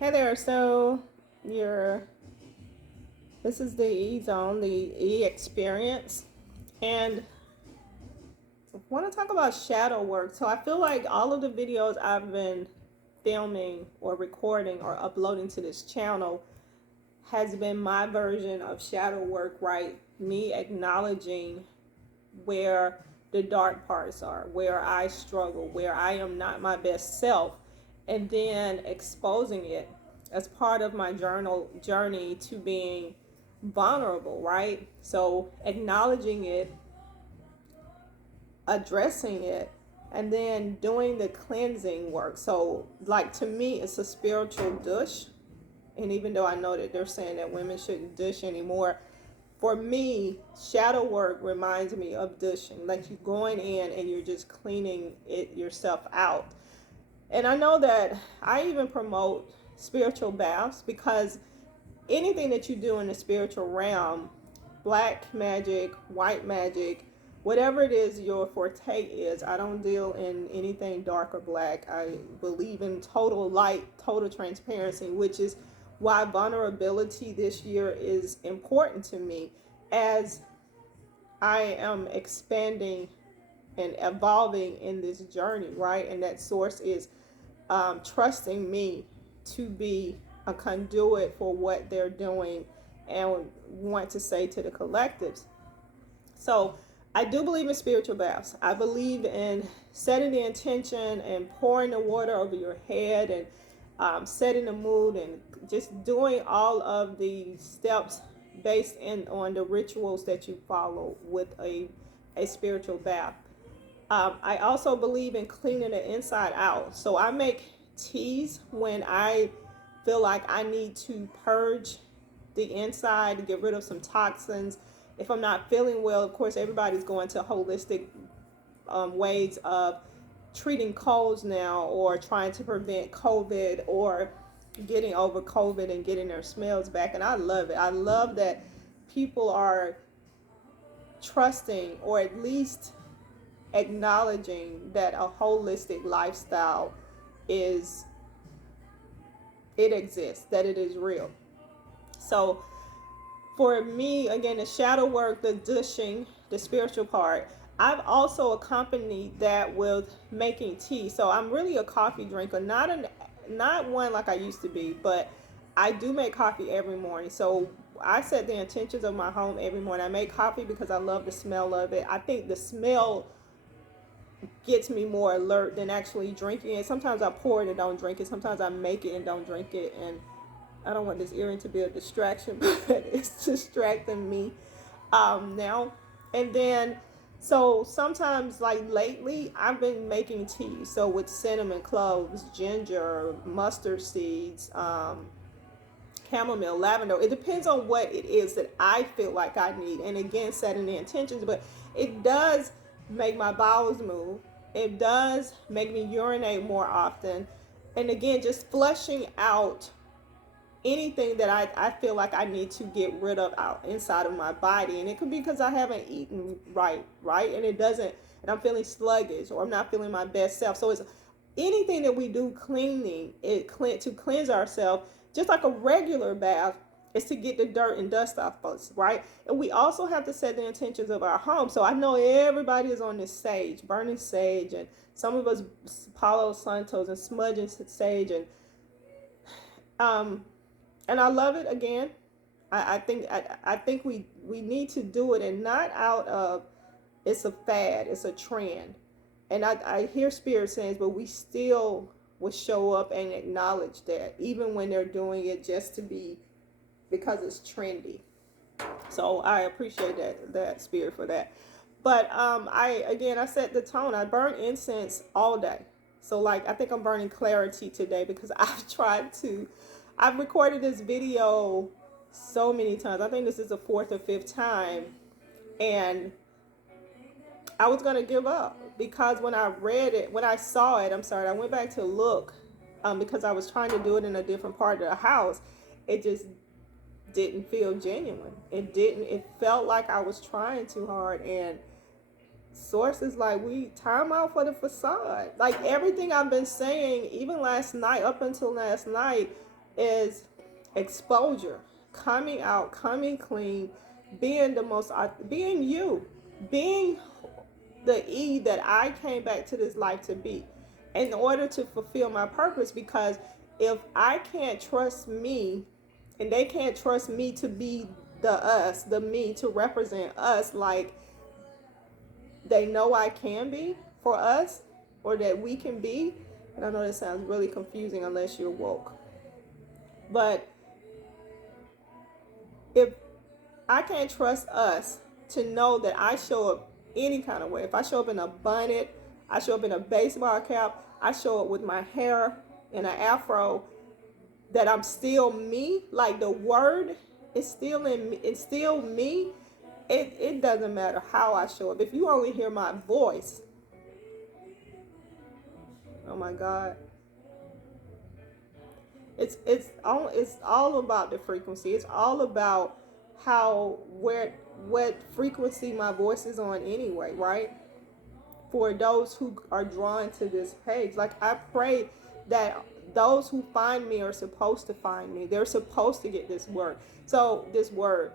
Hey there, so you're this is the E zone, the E experience, and I want to talk about shadow work. So I feel like all of the videos I've been filming or recording or uploading to this channel has been my version of shadow work, right? Me acknowledging where the dark parts are, where I struggle, where I am not my best self, and then exposing it as part of my journey to being vulnerable, right? So acknowledging it, addressing it, and then doing the cleansing work. So like to me it's a spiritual douche. And even though I know that they're saying that women shouldn't douche anymore, for me, shadow work reminds me of douching. Like you're going in and you're just cleaning it yourself out. And I know that I even promote spiritual baths because anything that you do in the spiritual realm, black magic, white magic, whatever it is your forte is, I don't deal in anything dark or black. I believe in total light, total transparency, which is why vulnerability this year is important to me as I am expanding and evolving in this journey, right? And that source is trusting me to be a conduit for what they're doing and want to say to the collectives. So I do believe in spiritual baths. I believe in setting the intention and pouring the water over your head and setting the mood and just doing all of the steps based in on the rituals that you follow with a spiritual bath. I also believe in cleaning the inside out. So I make teas when I feel like I need to purge the inside to get rid of some toxins. If I'm not feeling well, of course, everybody's going to holistic ways of treating colds now or trying to prevent COVID or getting over COVID and getting their smells back. And I love it. I love that people are trusting or at least acknowledging that a holistic lifestyle is it exists, that it is real. So for me, again, the shadow work, the douching, the spiritual part, I've also accompanied that with making tea. So I'm really a coffee drinker, not one like I used to be, but I do make coffee every morning. So I set the intentions of my home every morning. I make coffee because I love the smell of it. I think the smell gets me more alert than actually drinking it. Sometimes I pour it and don't drink it. Sometimes I make it and don't drink it. And I don't want this earring to be a distraction, but it's distracting me now. And then, so sometimes, like lately, I've been making tea. So with cinnamon, cloves, ginger, mustard seeds, chamomile, lavender. It depends on what it is that I feel like I need. And again, setting the intentions, but it does make my bowels move. It does make me urinate more often. And again, just flushing out anything that I feel like I need to get rid of out inside of my body. And it could be because I haven't eaten right? And it doesn't, and I'm feeling sluggish or I'm not feeling my best self. So it's anything that we do cleaning, to cleanse ourselves, just like a regular bath, is to get the dirt and dust off us, right? And we also have to set the intentions of our home. So I know everybody is on this sage, burning sage, and some of us Palo Santos and smudging sage, um, and I love it again. I think we need to do it and not out of it's a fad, it's a trend. And I hear spirit saying, but we still will show up and acknowledge that even when they're doing it just to be because it's trendy. So I appreciate that spirit for that. But I set the tone. I burn incense all day. So like I think I'm burning clarity today because I've recorded this video so many times. I think this is the fourth or fifth time, and I was gonna give up because when I read it, when I saw it, I'm sorry, I went back to look because I was trying to do it in a different part of the house. It just didn't feel genuine. It didn't. It felt like I was trying too hard, and sources like we time out for the facade. Like everything I've been saying, even last night, up until last night, is exposure, coming out, coming clean, being being you, being the E that I came back to this life to be in order to fulfill my purpose. Because if I can't trust me and they can't trust me to be the us, the me, to represent us like they know I can be for us, or that we can be, and I know that sounds really confusing unless you're woke, but if I can't trust us to know that I show up any kind of way, if I show up in a bonnet, I show up in a baseball cap, I show up with my hair in an afro, that I'm still me, like the word is still in me, it's still me. It doesn't matter how I show up. If you only hear my voice, oh my God, it's all about the frequency. It's all about what frequency my voice is on anyway, right? For those who are drawn to this page, like I pray that those who find me are supposed to find me. They're supposed to get this word. So this word.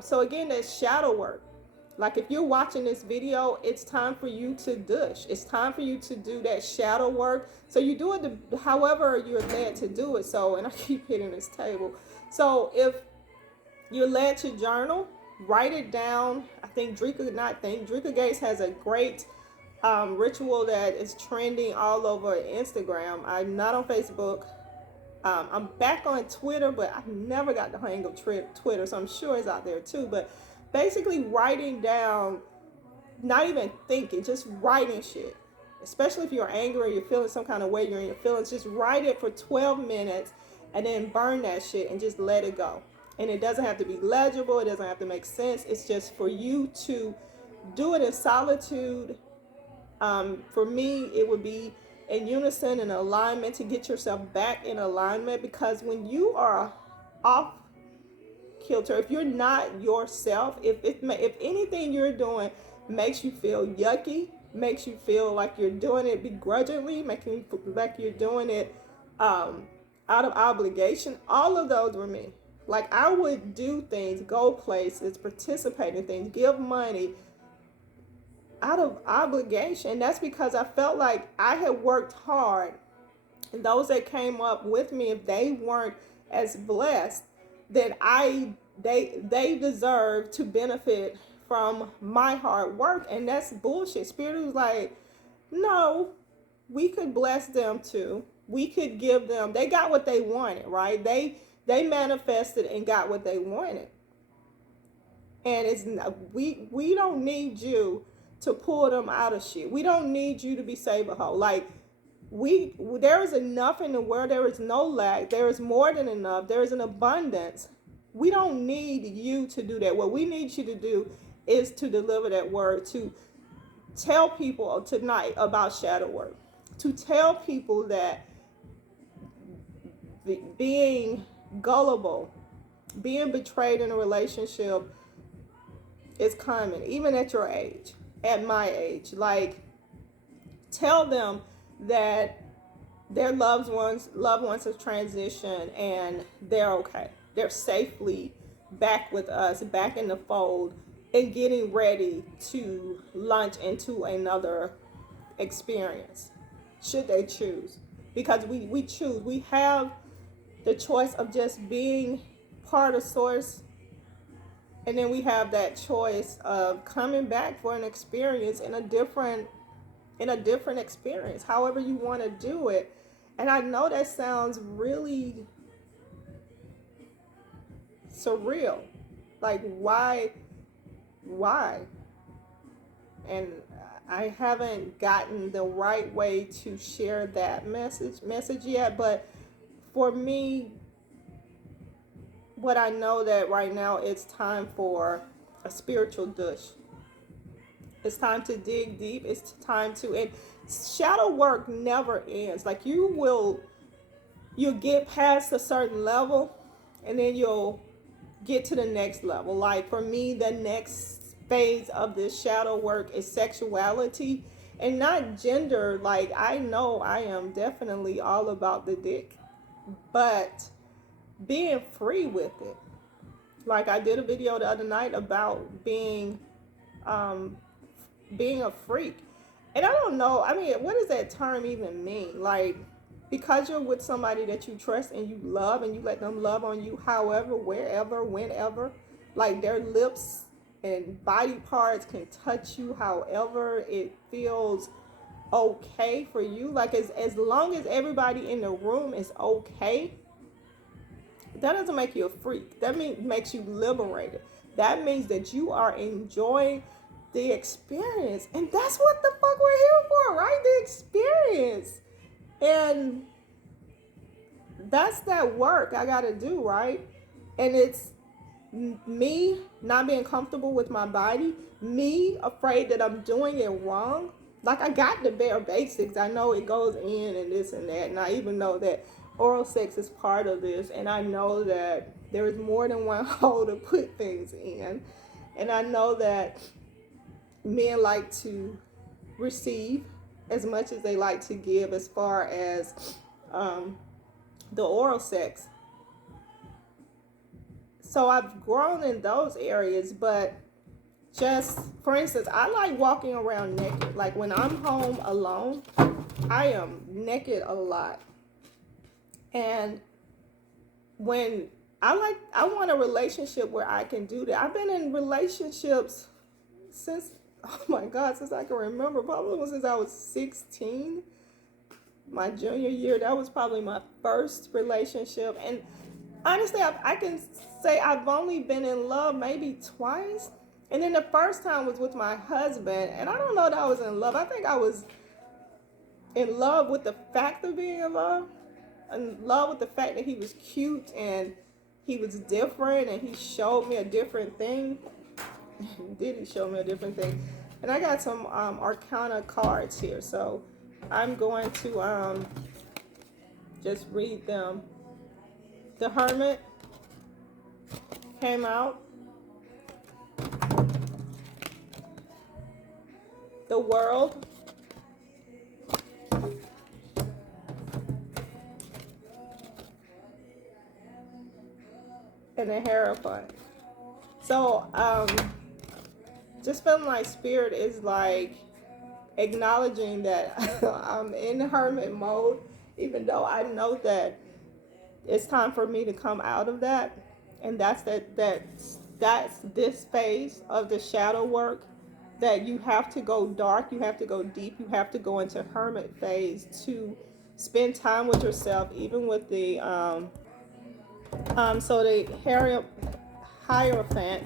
So again, that's shadow work. Like if you're watching this video, it's time for you to dush. It's time for you to do that shadow work. So you do it however you're led to do it. So, and I keep hitting this table. So if you're led to journal, write it down. Drika Gates has a great ritual that is trending all over Instagram. I'm not on Facebook. I'm back on Twitter, but I never got the hang of Twitter, so I'm sure it's out there too. But basically writing down, not even thinking, just writing shit. Especially if you're angry or you're feeling some kind of way, you're in your feelings, just write it for 12 minutes and then burn that shit and just let it go. And it doesn't have to be legible. It doesn't have to make sense. It's just for you to do it in solitude. For me, it would be in unison and alignment, to get yourself back in alignment. Because when you are off kilter, if you're not yourself, if anything you're doing makes you feel yucky, makes you feel like you're doing it begrudgingly, making you feel like you're doing it out of obligation, all of those were me. Like I would do things, go places, participate in things, give money out of obligation. That's because I felt like I had worked hard, and those that came up with me, if they weren't as blessed, then they deserve to benefit from my hard work. And that's bullshit. Spirit was like, no, we could bless them too. We could give them, they got what they wanted, right? They manifested and got what they wanted. And it's we don't need you to pull them out of shit. We don't need you to be save a hoe. Like there is enough in the world. There is no lack. There is more than enough. There is an abundance. We don't need you to do that. What we need you to do is to deliver that word, to tell people tonight about shadow work, to tell people that being gullible, being betrayed in a relationship is common, even at your age, at my age. Like, tell them that their loved ones have transitioned and they're okay. They're safely back with us, back in the fold, and getting ready to launch into another experience, should they choose. Because we choose. We have the choice of just being part of source, and then we have that choice of coming back for an experience in a different experience, however you want to do it. And I know that sounds really surreal. Like, why? And I haven't gotten the right way to share that message yet. But for me, what I know that right now, it's time for a spiritual douche. It's time to dig deep. It's time to, and shadow work never ends. Like you'll get past a certain level, and then you'll get to the next level. Like for me, the next phase of this shadow work is sexuality, and not gender. Like I know I am definitely all about the dick, but being free with it. Like I did a video the other night about um, being a freak. And I don't know, I mean, what does that term even mean? Like, because you're with somebody that you trust and you love and you let them love on you, however, wherever, whenever, like their lips and body parts can touch you however it feels okay for you. Like, as long as everybody in the room is okay, that doesn't make you a freak. That makes you liberated. That means that you are enjoying the experience. And that's what the fuck we're here for, right? The experience. And that's that work I got to do, right? And it's me not being comfortable with my body, me afraid that I'm doing it wrong. Like, I got the bare basics. I know it goes in and this and that. And I even know that oral sex is part of this. And I know that there is more than one hole to put things in. And I know that men like to receive as much as they like to give as far as the oral sex. So I've grown in those areas, but just for instance, I like walking around naked. Like when I'm home alone, I am naked a lot. And when I want a relationship where I can do that. I've been in relationships since, oh my God, since I can remember, probably since I was 16. My junior year, that was probably my first relationship. And honestly, I can say I've only been in love maybe twice. And then the first time was with my husband. And I don't know that I was in love. I think I was in love with the fact of being in love. In love with the fact that he was cute and he was different and he showed me a different thing. Did he show me a different thing? And I got some Arcana cards here. So I'm going to just read them. The Hermit came out. The World. And the Hierophant. So, just feeling like Spirit is like acknowledging that I'm in hermit mode, even though I know that it's time for me to come out of that. And that's that's this phase of the shadow work, that you have to go dark, you have to go deep, you have to go into hermit phase to spend time with yourself, even with the so the Hierophant,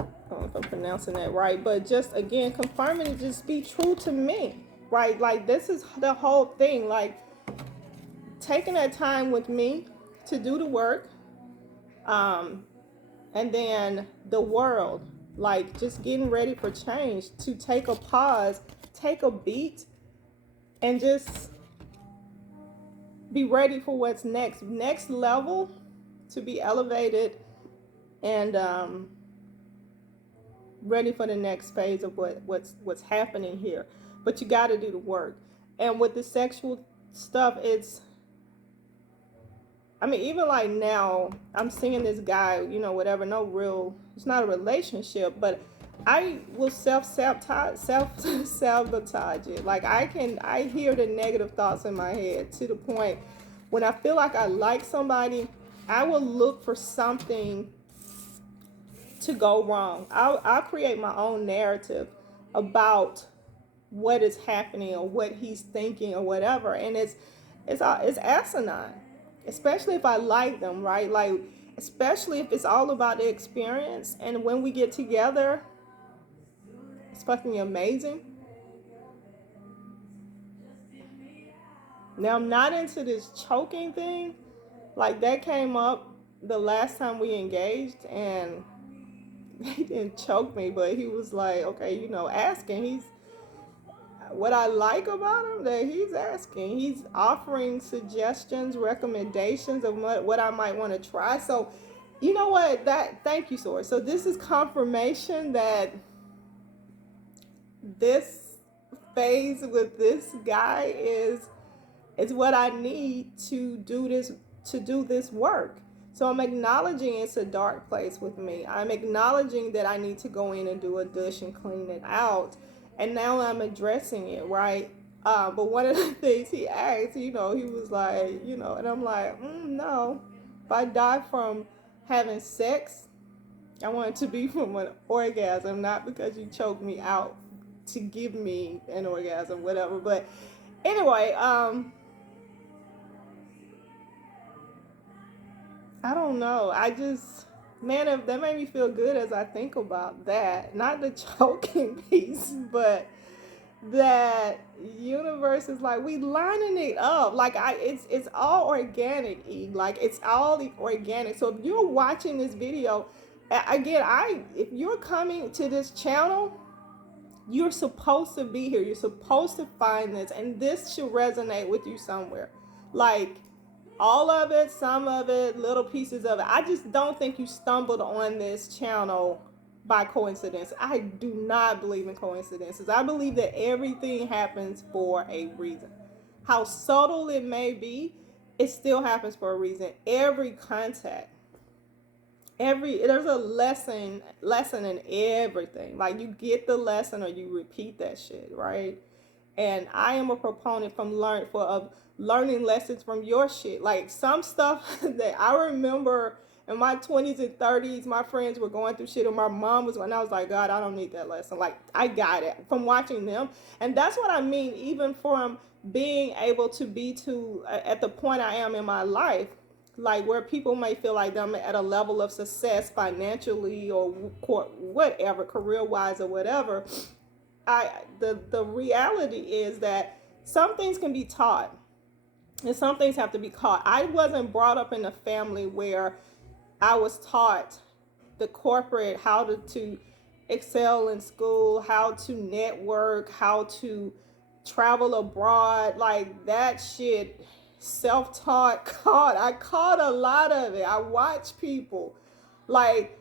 I don't know if I'm pronouncing that right, but just again confirming to just be true to me, right? Like, this is the whole thing, like taking that time with me to do the work, and then the world, like just getting ready for change, to take a pause, take a beat, and just be ready for what's next level, to be elevated and ready for the next phase of what's happening here. But you got to do the work. And with the sexual stuff, I mean, even like now, I'm seeing this guy, whatever, no real, it's not a relationship, but I will sabotage it. Like, I hear the negative thoughts in my head to the point when I feel like I like somebody, I will look for something to go wrong. I'll create my own narrative about what is happening or what he's thinking or whatever, and it's asinine, especially if I like them, right? Like, especially if it's all about the experience, and when we get together, it's fucking amazing. Now, I'm not into this choking thing. Like, that came up the last time we engaged, and he didn't choke me, but he was like, okay, asking. He's what I like about him, that he's asking. He's offering suggestions, recommendations of what I might want to try. So, you know what? Thank you, Source. So this is confirmation that this phase with this guy is what I need to do this work. So I'm acknowledging it's a dark place with me. I'm acknowledging that I need to go in and do a douche and clean it out. And now I'm addressing it, right? But one of the things he asked, he was like, and I'm like, no. If I die from having sex, I want it to be from an orgasm, not because you choked me out to give me an orgasm, whatever. But anyway, I don't know. Man, that made me feel good as I think about that. Not the choking piece, but that universe is like we lining it up. Like it's all organic, like it's all organic. So if you're watching this video, again, if you're coming to this channel, you're supposed to be here. You're supposed to find this, and this should resonate with you somewhere. Like all of it, some of it, little pieces of it. I just don't think you stumbled on this channel by coincidence. I do not believe in coincidences. I believe that everything happens for a reason. How subtle it may be, it still happens for a reason. Every contact, there's a lesson in everything. Like you get the lesson or you repeat that shit, right? And I am a proponent of learning lessons from your shit. Like some stuff that I remember in my 20s and 30s, my friends were going through shit, and my mom was, and I was like, God, I don't need that lesson. Like I got it from watching them, and that's what I mean. Even from being able to be at the point I am in my life, like where people may feel like I'm at a level of success financially or whatever, career wise or whatever. The reality is that some things can be taught and some things have to be caught. I wasn't brought up in a family where I was taught the corporate, how to excel in school, how to network, how to travel abroad. Like that shit, self-taught, I caught a lot of it. I watch people like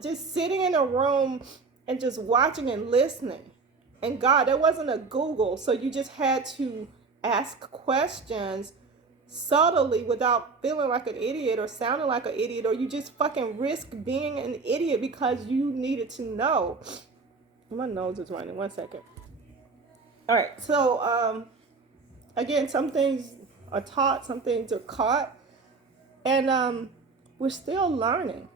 just sitting in a room and just watching and listening. And God, there wasn't a Google, so you just had to ask questions subtly without feeling like an idiot or sounding like an idiot, or you just fucking risk being an idiot because you needed to know. My nose is running. 1 second. All right. So again, some things are taught, some things are caught, and we're still learning.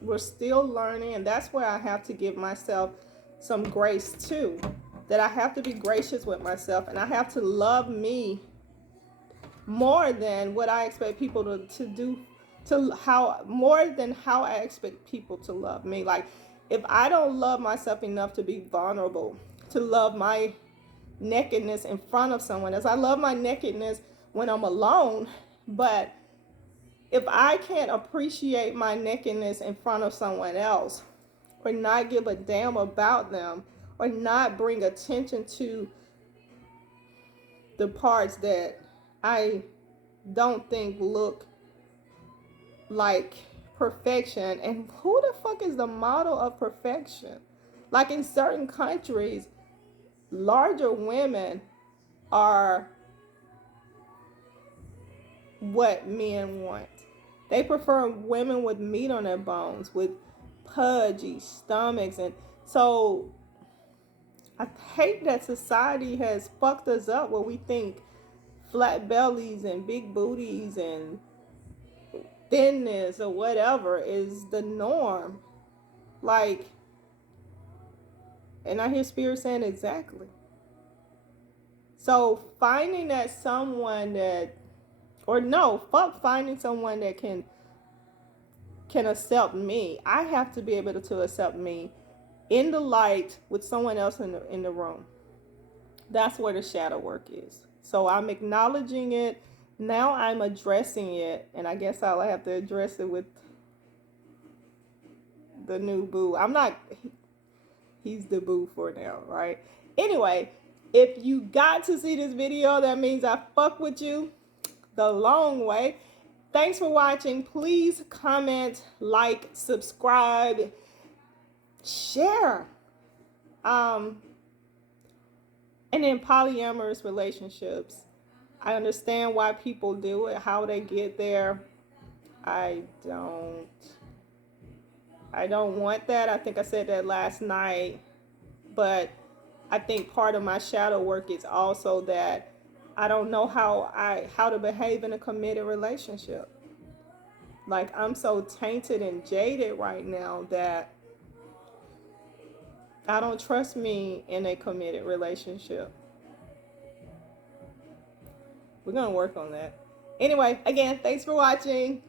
We're still learning, and that's where I have to give myself some grace too. That I have to be gracious with myself, and I have to love me more than what I expect people to do, more than how I expect people to love me. Like if I don't love myself enough to be vulnerable, to love my nakedness in front of someone else. I love my nakedness when I'm alone, but if I can't appreciate my nakedness in front of someone else, or not give a damn about them, or not bring attention to the parts that I don't think look like perfection. And who the fuck is the model of perfection? Like in certain countries, larger women are what men want. They prefer women with meat on their bones, with pudgy stomachs. And so I hate that society has fucked us up where we think flat bellies and big booties and thinness or whatever is the norm. Like, and I hear Spirit saying exactly. So finding that someone that, or no, fuck finding someone that can accept me. I have to be able to accept me in the light with someone else in the room. That's where the shadow work is. So I'm acknowledging it. Now I'm addressing it, and I guess I'll have to address it with the new boo. He's the boo for now, right? Anyway, if you got to see this video, that means I fuck with you the long way. Thanks for watching. Please comment, like, subscribe, share. And in polyamorous relationships, I understand why people do it, how they get there. I don't I don't want that. I think I said that last night, but I think part of my shadow work is also that I don't know how to behave in a committed relationship. Like I'm so tainted and jaded right now that I don't trust me in a committed relationship. We're going to work on that. Anyway, again, thanks for watching.